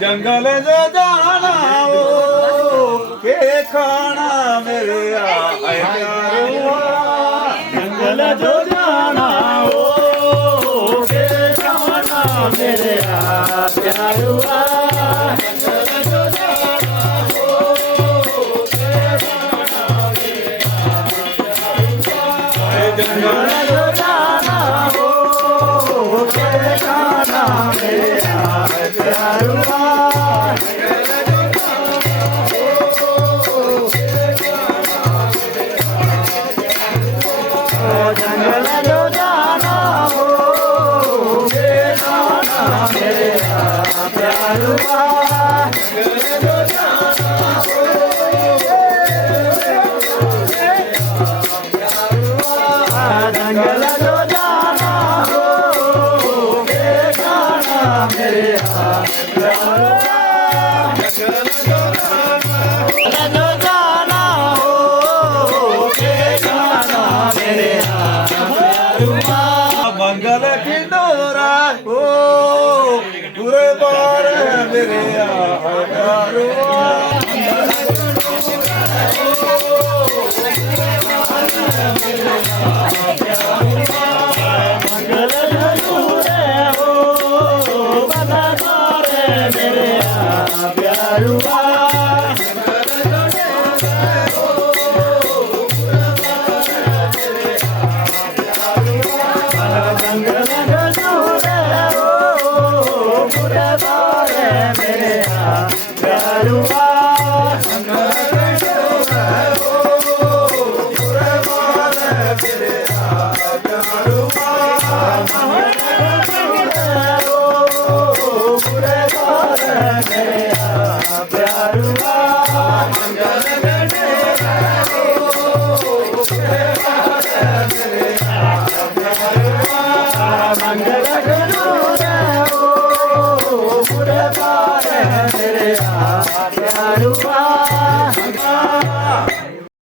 जंगल जो जाना हो के खाना मेरे जंगल जो जाना हो के खाना मेरे प्यारुआ जंगल जो जाना हो के खाना मेरे प्यारुआ जंगल जो जाना हो के खाना मेरे प्यारुआ जंगल जो जाना हो के खाना मेरे मंगल की डोरा हो पूरे बार मेरे मंगल जरूरे हो बना मेरे प्यारुआ प्यारुआ